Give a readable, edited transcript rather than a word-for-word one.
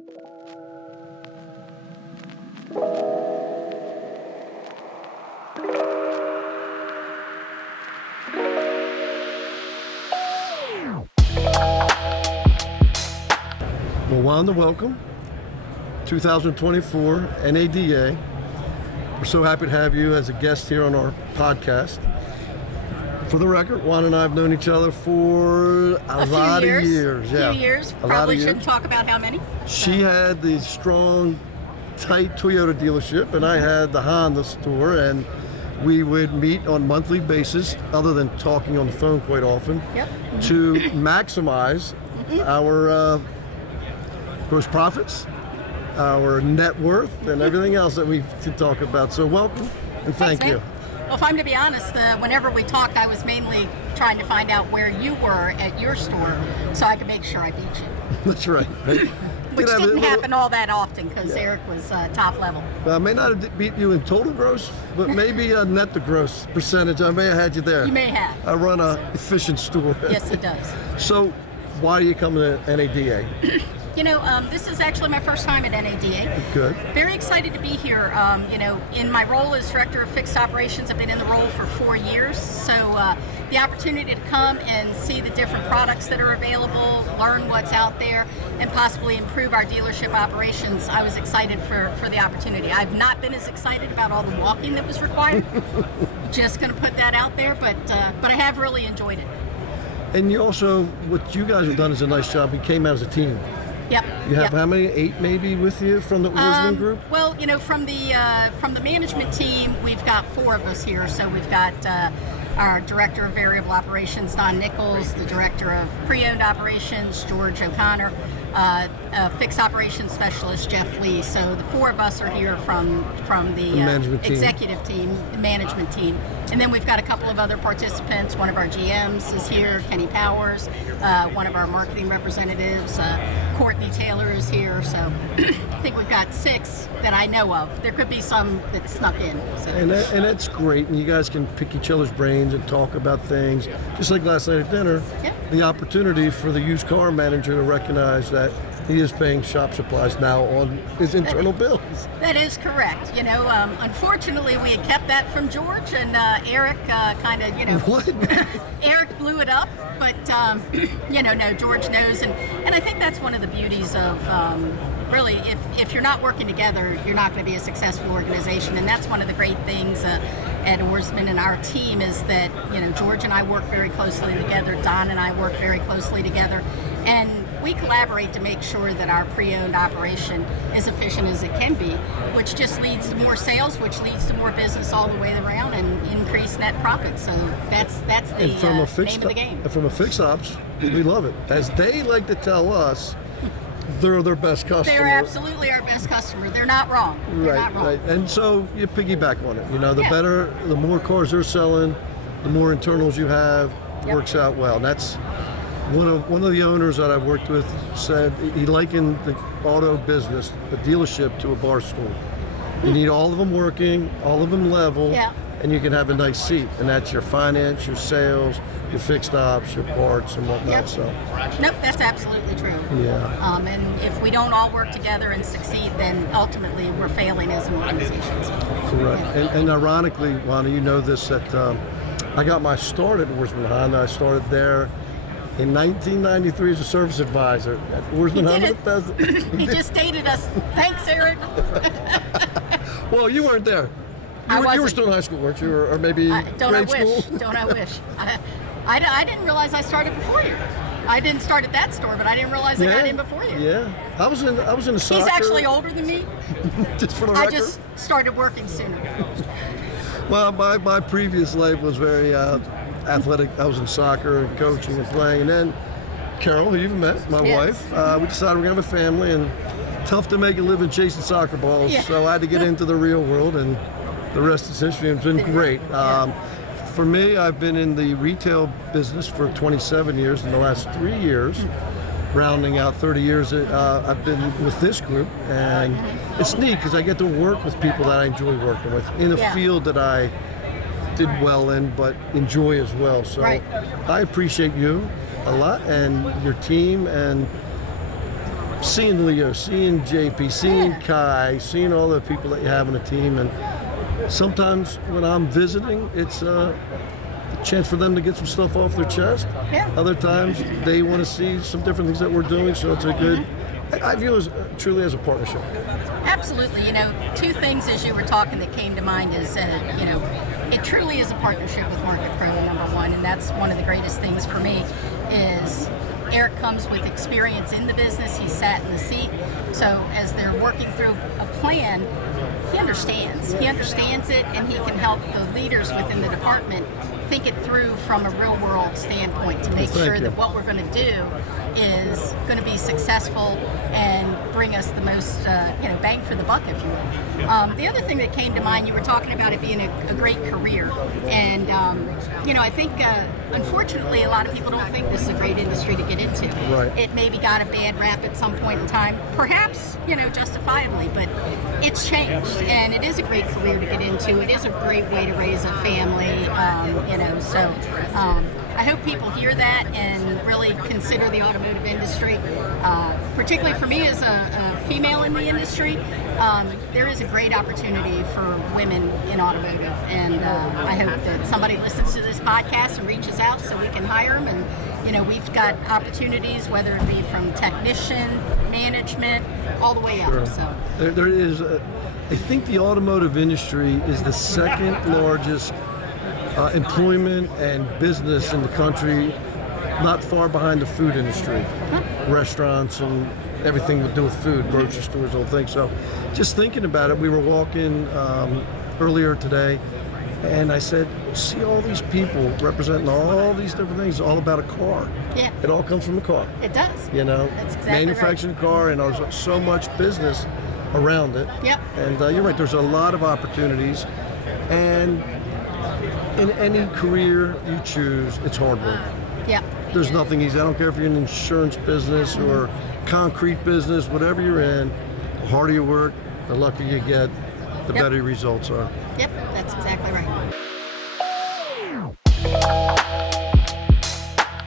Well, Wanda, welcome. 2024 NADA. We're so happy to have you as a guest here on our podcast. For the record, Wanda and I have known each other for a lot of years. A few years. Probably shouldn't talk about how many. She had the strong, tight Toyota dealership, and I had the Honda store, and we would meet on a monthly basis, other than talking on the phone quite often, to maximize our gross profits, our net worth, and everything else that we can talk about. So welcome, and thank you. Well, if I'm to be honest, whenever we talked, I was mainly trying to find out where you were at your store so I could make sure I beat you. That's right. Which didn't happen all that often because Eric was top level. Well, I may not have beat you in total gross, but maybe net the gross percentage. I may have had you there. You may have. I run an efficient store. Yes, it does. So why do you come to NADA? You know, this is actually my first time at NADA. Good. Very excited to be here. You know, in my role as Director of Fixed Operations, I've been in the role for 4 years. So the opportunity to come and see the different products that are available, learn what's out there, and possibly improve our dealership operations, I was excited for the opportunity. I've not been as excited about all the walking that was required. Just going to put that out there, but I have really enjoyed it. And you also, what you guys have done is a nice job. You came out as a team. Yep. You have how many? 8 maybe with you from the Ourisman group? Well, you know, from the management team, we've got 4 of us here. So we've got our Director of Variable Operations, Don Nichols, the Director of Pre-Owned Operations, George O'Connor, Fixed Operations Specialist, Jeff Lee. So the 4 of us are here from the executive team, the management team. And then we've got a couple of other participants. One of our GMs is here, Kenny Powers. One of our marketing representatives, Courtney Taylor, is here. So I think we've got 6 that I know of. There could be some that snuck in. So. And that's great. And you guys can pick each other's brains and talk about things. Just like last night at dinner, the opportunity for the used car manager to recognize that he is paying shop supplies now on his internal bills. That is correct. You know, unfortunately, we had kept that from George, and Eric kind of, you know, what? Eric blew it up. But you know, no, George knows, and I think that's one of the beauties of really, if you're not working together, you're not going to be a successful organization, and that's one of the great things at Ourisman and our team is that, you know, George and I work very closely together. Don and I work very closely together, and we collaborate to make sure that our pre-owned operation is efficient as it can be, which just leads to more sales, which leads to more business all the way around and increased net profit. So that's the name of the game. From a fixed ops, we love it. As they like to tell us, they're their best customer. They're absolutely our best customer. They're not wrong. They're not wrong. Right. And so you piggyback on it. You know, the more cars they're selling, the more internals you have, works out well. And that's one of the owners that I've worked with said he likened the auto business, the dealership, to a bar stool. You need all of them working, all of them level, and you can have a nice seat. And that's your finance, your sales, your fixed ops, your parts, and whatnot. So. Nope, that's absolutely true. Yeah. And if we don't all work together and succeed, then ultimately we're failing as an organization. Correct. And ironically, Wanda, you know this, that I got my start at Ourisman Honda. I started there in 1993 as a service advisor at Ourisman Honda. He just dated us. Thanks, Eric. Well, you weren't there. You were still in high school, weren't you? Or maybe grade school? Don't I wish. I didn't realize I started before you. I didn't start at that store, but I didn't realize I got in before you. Yeah. I was in the soccer. He's actually older than me. Just for the record. I just started working sooner. Well, my previous life was very athletic. I was in soccer and coaching and playing. And then Carol, who you've met, my wife, we decided we're going to have a family, and tough to make a living chasing soccer balls. So I had to get into the real world, and the rest is history. It's been great. For me, I've been in the retail business for 27 years. In the last 3 years, rounding out 30 years, I've been with this group, and it's neat because I get to work with people that I enjoy working with in a field that I did well in, but enjoy as well. So I appreciate you a lot and your team, and seeing Leo, seeing JP, seeing Kai, seeing all the people that you have on the team, and sometimes when I'm visiting, it's a chance for them to get some stuff off their chest. Yeah. Other times they want to see some different things that we're doing, so it's a good, I view it as, truly as a partnership. Absolutely. Two things as you were talking that came to mind is, it truly is a partnership with MarketPro, number one, and that's one of the greatest things for me is Eric comes with experience in the business. He sat in the seat. So as they're working through a plan, he understands. He understands it, and he can help the leaders within the department think it through from a real world standpoint to make sure that what we're going to do is going to be successful and bring us the most bang for the buck, if you will. The other thing that came to mind, you were talking about it being a great career, and I think unfortunately a lot of people don't think this is a great industry to get into. Right. It maybe got a bad rap at some point in time, perhaps justifiably, but it's changed, and it is a great career to get into. It is a great way to raise a family, so I hope people hear that and really consider the automotive industry. Particularly for me as a female in the industry, there is a great opportunity for women in automotive, and I hope that somebody listens to this podcast and reaches out so we can hire them. And we've got opportunities, whether it be from technician, management, all the way up. Sure. So there is, I think the automotive industry is the second largest employment and business in the country, not far behind the food industry, restaurants and everything to do with food, grocery stores, all things. So just thinking about it, we were walking earlier today, and I said, see all these people representing all these different things, all about a car. Yeah. It all comes from a car. It does. That's exactly manufacturing right. car, and there's so much business around it. Yep. And you're right, there's a lot of opportunities, and in any career you choose, it's hard work. Yep. There's nothing easy. I don't care if you're in the insurance business or concrete business, whatever you're in, the harder you work, the luckier you get, the better your results are. Yep, that's exactly right.